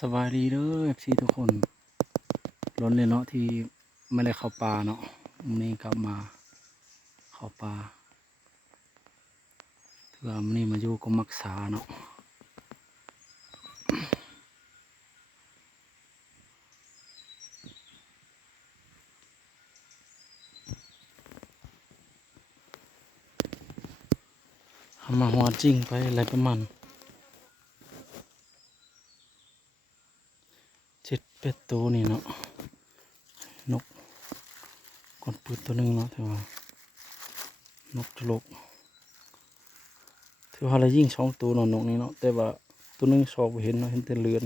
สบายดีเด้อเอฟซีทุกคนล้นเลยเนาะที่ไม่ได้เข้าป่าเนาะวันนี้กลับมาเข้าป่าถือว่าวันนี้มาอยู่ก็มักษาเนาะทำมาหัวจริงไปอะไรประมาณ7-8 ตัวนี่เนาะนกกดปืนตัวหนึ่งเนาะถือว่านกตลกถือว่าอะไรยิ่ง2 ตัวเนาะนกนี้เนาะแต่ว่าตัวหนึงชอบเห็นเนาะเห็นแต่เลือน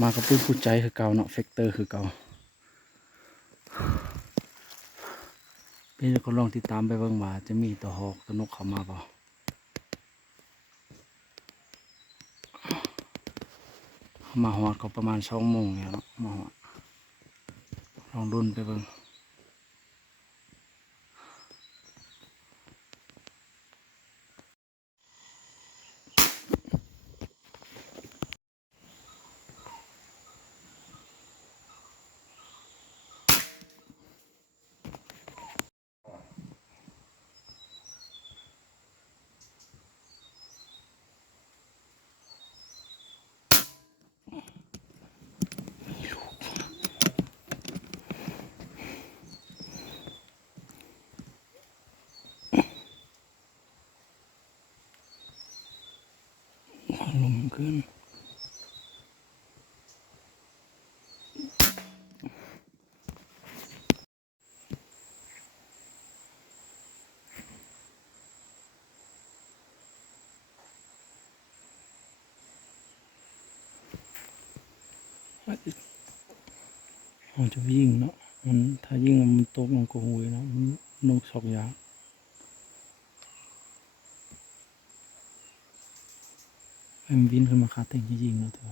มากับปืนผู้ใจคือเก่าเนาะเฟกเตอร์คือเก่าพี่จะก็ลองติดตามไปเบิ่งว่าจะมีตัวหอกตัวนกเข้ามาเปล่ามาหอดก็ประมาณ2 โมงแล้วเนาะมาหอดลองรุ่นไปเบิ่งลมขึ้นมันจะวิ่งเนาะมันถ้ายิ่งมันตกมันก็หุยเนาะมันนกสอกยางมันวิ่งขึ้นมาคาเต็งจริงๆเนาะตัว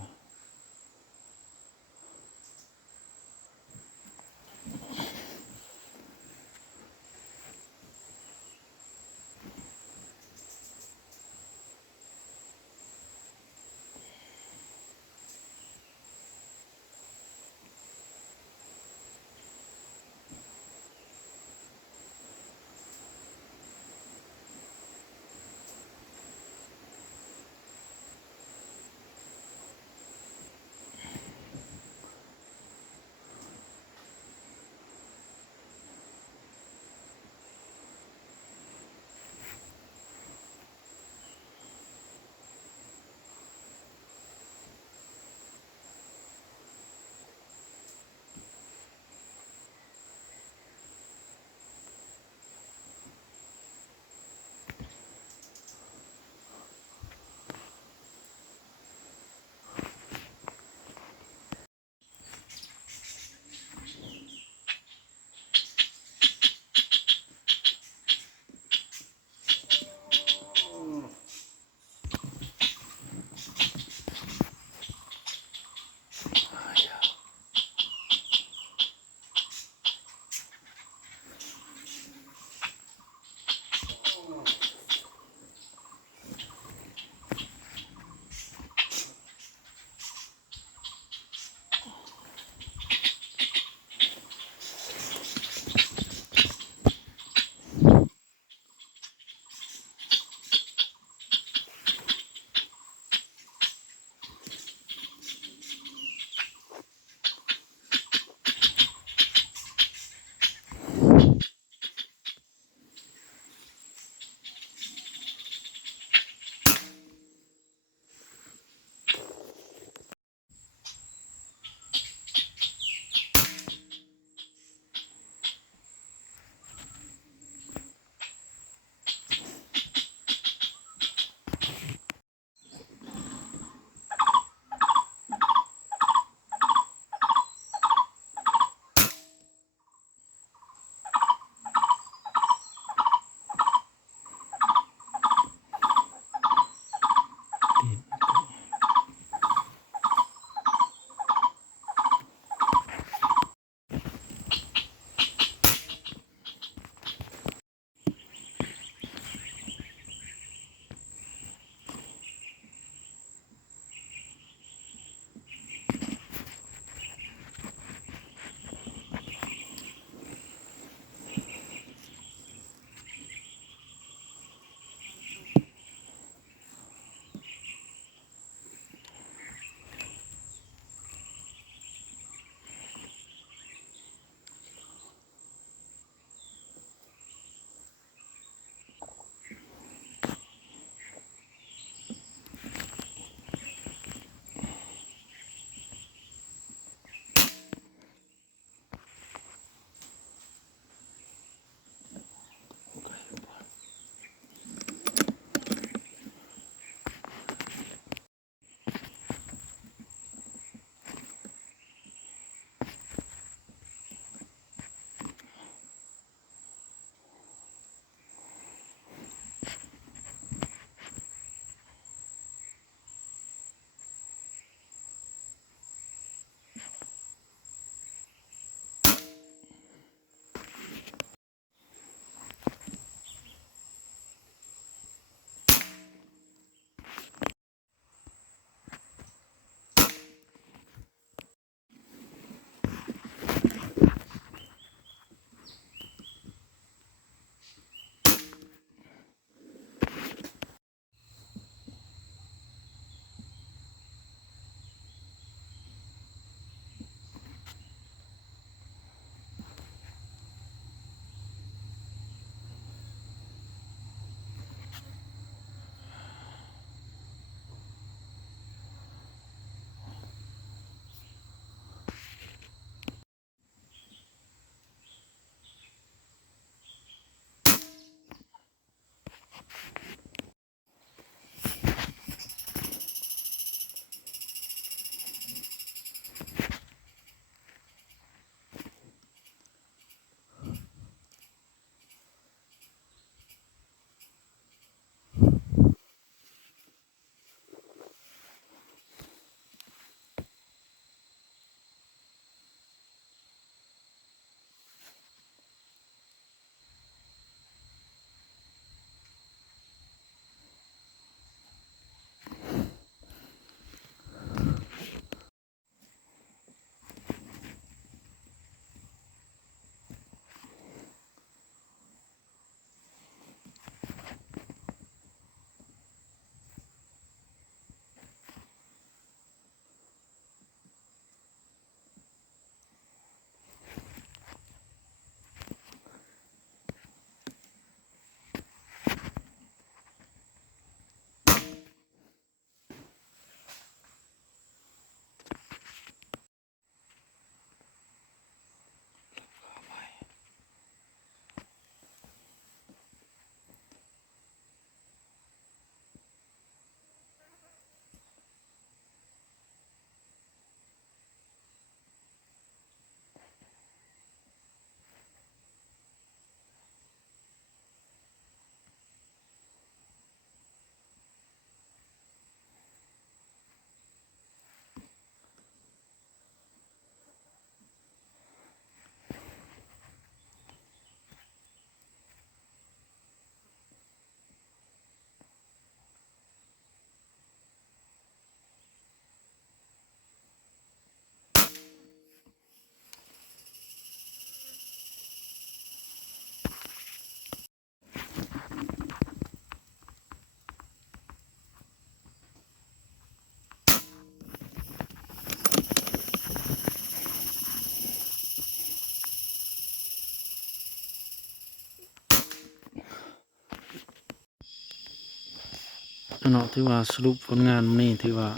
เนาะถือว่าสรุปผลงานมื้อนี้ถือว่า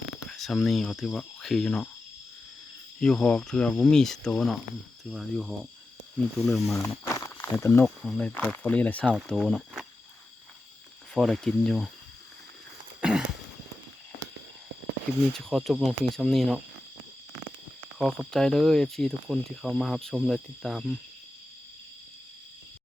ซ้ำนี้ก็ถือว่าโอเคอยู่เนาะอยู่หอกถือว่าบ่มีสโตเนาะถือว่าอยู่หอกมีตัวเริ่มมาเนาะได้แต่นกได้แต่พอดีได้20ตัวเนาะพอได้กินอยู่ คลิปนี้จะขอจบลงเพียงซ้ำนี้เนาะขอขอบใจเด้อ FC ทุกคนที่เข้ามารับชมและติดตาม